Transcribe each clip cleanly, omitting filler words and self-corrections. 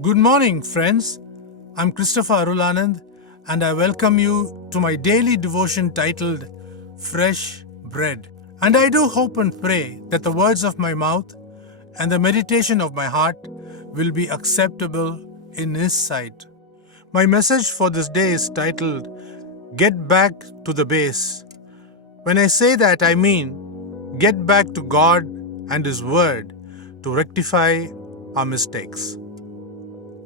Good morning, friends. I'm Christopher Arulanand, and I welcome you to my daily devotion titled Fresh Bread. And I do hope and pray that the words of my mouth and the meditation of my heart will be acceptable in His sight. My message for this day is titled Get Back to the Base. When I say that, I mean get back to God and His Word to rectify our mistakes.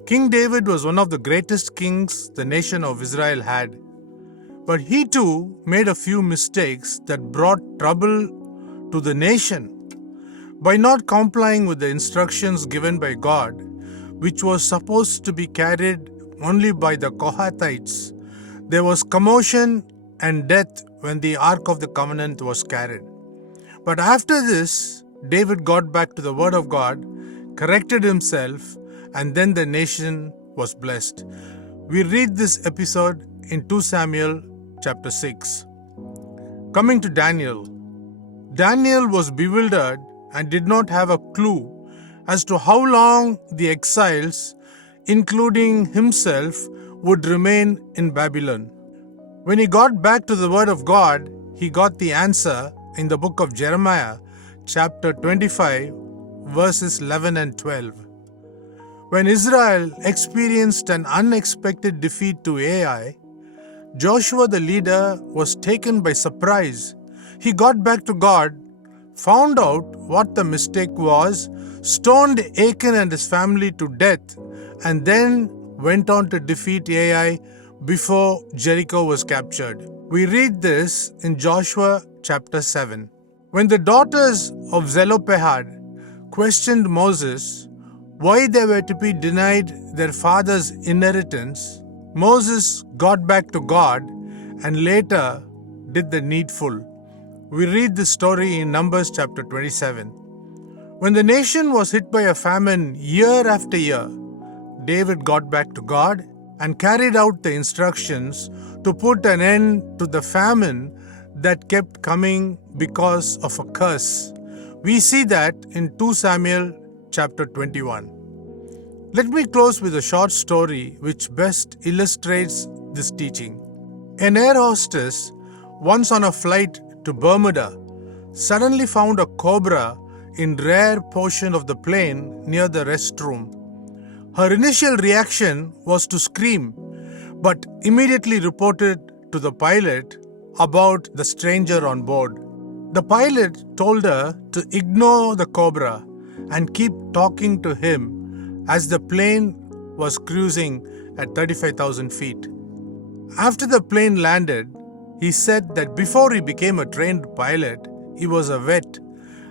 King David was one of the greatest kings the nation of Israel had. But he too made a few mistakes that brought trouble to the nation. By not complying with the instructions given by God, which was supposed to be carried only by the Kohathites, there was commotion and death when the Ark of the Covenant was carried. But after this, David got back to the Word of God, corrected himself, and then the nation was blessed. We read this episode in 2 Samuel chapter 6. Coming to Daniel. Daniel was bewildered and did not have a clue as to how long the exiles, including himself, would remain in Babylon. When he got back to the Word of God, he got the answer in the book of Jeremiah, chapter 25, verses 11 and 12. When Israel experienced an unexpected defeat to Ai, Joshua the leader was taken by surprise. He got back to God, found out what the mistake was, stoned Achan and his family to death, and then went on to defeat Ai before Jericho was captured. We read this in Joshua chapter 7. When the daughters of Zelophehad questioned Moses why they were to be denied their father's inheritance, Moses got back to God and later did the needful. We read this story in Numbers chapter 27. When the nation was hit by a famine year after year, David got back to God and carried out the instructions to put an end to the famine that kept coming because of a curse. We see that in 2 Samuel chapter 21. Let me close with a short story which best illustrates this teaching. An air hostess, once on a flight to Bermuda, suddenly found a cobra in rare portion of the plane near the restroom. Her initial reaction was to scream, but immediately reported to the pilot about the stranger on board. The pilot told her to ignore the cobra and keep talking to him as the plane was cruising at 35,000 feet. After the plane landed, he said that before he became a trained pilot, he was a vet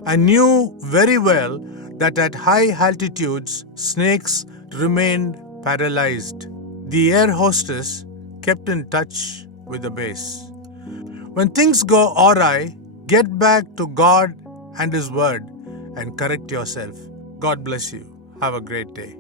and knew very well that at high altitudes, snakes remained paralyzed. The air hostess kept in touch with the base. When things go awry, get back to God and His Word and correct yourself. God bless you. Have a great day.